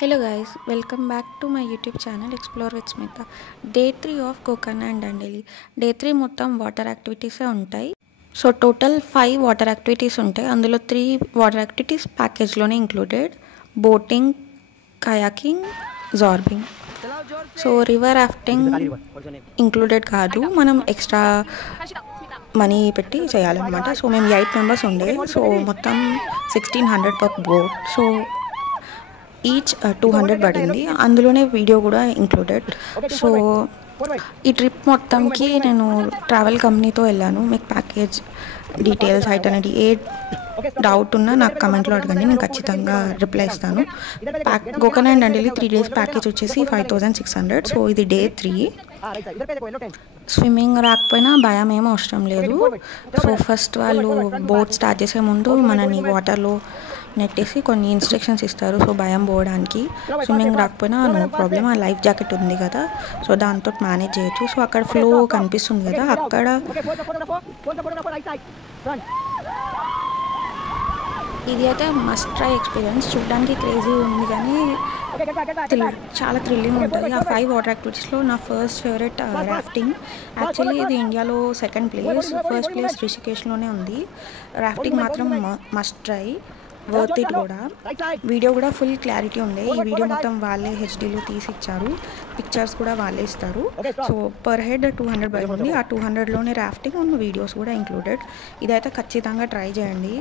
Hello guys, welcome back to my YouTube channel Explore with Smita. Day 3 of Kokana and Dandeli. Day 3 మొత్తం water యాక్టివిటీసే ఉంటాయి. So total 5 water activities ఉంటాయి. అందులో 3 water activities ప్యాకేజ్లోనే included. Boating, kayaking, zorbing. So river rafting included కాదు, మనం extra money పెట్టి చేయాలన్నమాట. So మేము 8 మెంబర్స్ ఉండే, సో మొత్తం 1600 పర్ బోట్. సో ఈచ్ 200 పడింది. అందులోనే వీడియో కూడా ఇంక్లూడెడ్. సో ఈ ట్రిప్ మొత్తంకి నేను ట్రావెల్ కంపెనీతో వెళ్ళాను. మీకు ప్యాకేజ్ డీటెయిల్స్ ఐటనరీ ఏ డౌట్ ఉన్నా నాకు కమెంట్లో అడగండి, నేను ఖచ్చితంగా రిప్లై ఇస్తాను. గోకర్ణ అండ్ డండేలి 3 days ప్యాకేజ్ వచ్చేసి 5600. సో ఇది డే 3. స్విమ్మింగ్ రాకపోయినా భయం ఏమీ అవసరం లేదు. సో ఫస్ట్ వాళ్ళు బోట్ స్టార్ట్ చేసే ముందు మనని వాటర్లో నెట్టేసి కొన్ని ఇన్స్ట్రక్షన్స్ ఇస్తారు. సో భయం పోవడానికి. స్విమ్మింగ్ రాకపోయినా నో ప్రాబ్లమ్, ఆ లైఫ్ జాకెట్ ఉంది కదా, సో దాంతో మేనేజ్ చేయొచ్చు. సో అక్కడ ఫ్లో కనిపిస్తుంది కదా, అక్కడ ఇది అయితే మస్ట్ ట్రై ఎక్స్పీరియన్స్. చూడడానికి క్రేజీ ఉంది కానీ చాలా థ్రిల్లింగ్ ఉంటుంది. ఆ 5 వాటర్ యాక్టివిటీస్లో నా ఫస్ట్ ఫేవరెట్ రాఫ్టింగ్. యాక్చువల్లీ ఇది ఇండియాలో సెకండ్ ప్లేస్, ఫస్ట్ ప్లేస్ రిషికేష్లోనే ఉంది. రాఫ్టింగ్ మాత్రం మస్ట్ ట్రై, వర్త్ ఇట్ కూడా. వీడియో కూడా ఫుల్ క్లారిటీ ఉండే. ఈ వీడియో మొత్తం వాళ్ళే హెచ్డీలో తీసి ఇచ్చారు, పిక్చర్స్ కూడా వాళ్ళే ఇస్తారు. సో పర్ హెడ్ 200 పడుతుంది. ఆ 200లోనే రాఫ్టింగ్ ఉన్న వీడియోస్ కూడా ఇంక్లూడెడ్. ఇదైతే ఖచ్చితంగా ట్రై చేయండి.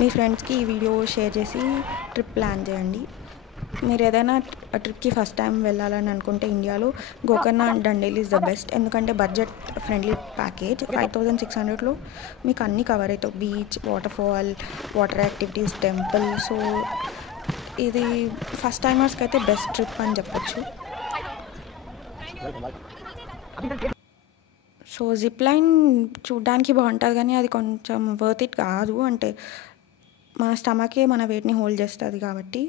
మీ ఫ్రెండ్స్కి ఈ వీడియో షేర్ చేసి ట్రిప్ ప్లాన్ చేయండి. మీరు ఏదైనా ట్రిప్కి ఫస్ట్ టైం వెళ్ళాలని అనుకుంటే ఇండియాలో Gokarna and Dandeli is the best. ఎందుకంటే బడ్జెట్ ఫ్రెండ్లీ ప్యాకేజ్. 5600లో మీకు అన్నీ కవర్ అవుతాయి. Beach, water fall, water activities, temple. So ఇది ఫస్ట్ టైమర్స్కి అయితే బెస్ట్ ట్రిప్ అని చెప్పొచ్చు. సో జిప్ లైన్ చూడడానికి బాగుంటుంది కానీ అది కొంచెం వర్త్ ఇట్ కాదు. అంటే మన స్టమకే మన వెయిట్ని హోల్డ్ చేస్తుంది కాబట్టి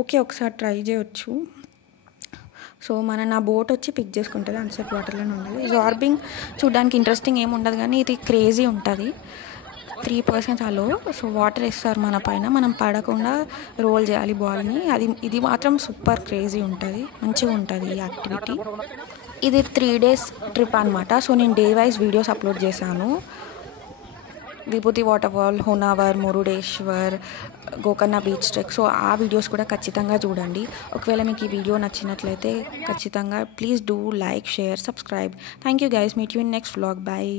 ఓకే, ఒకసారి ట్రై చేయొచ్చు. సో నా బోట్ వచ్చి పిక్ చేసుకుంటుంది, అంతసేపు వాటర్లోనే ఉండాలి. జార్బింగ్ చూడడానికి ఇంట్రెస్టింగ్ ఏమి ఉండదు కానీ ఇది క్రేజీ ఉంటుంది. 3% అలో. సో వాటర్ వేస్తారు మన పైన, మనం పడకుండా రోల్ చేయాలి బాల్ని. ఇది మాత్రం సూపర్ క్రేజీ ఉంటుంది, మంచిగా ఉంటుంది ఈ యాక్టివిటీ. ఇది 3 days ట్రిప్ అనమాట. సో నేను డే వైజ్ వీడియోస్ అప్లోడ్ చేశాను. Vibhuti waterfall, Honavar, Murudeshwar, Gokarna beach trek. So ఆ వీడియోస్ కూడా ఖచ్చితంగా చూడండి. ఒకవేళ మీకు ఈ వీడియో నచ్చినట్లయితే ఖచ్చితంగా please do like, share, subscribe. Thank you guys. Meet you in next vlog. Bye.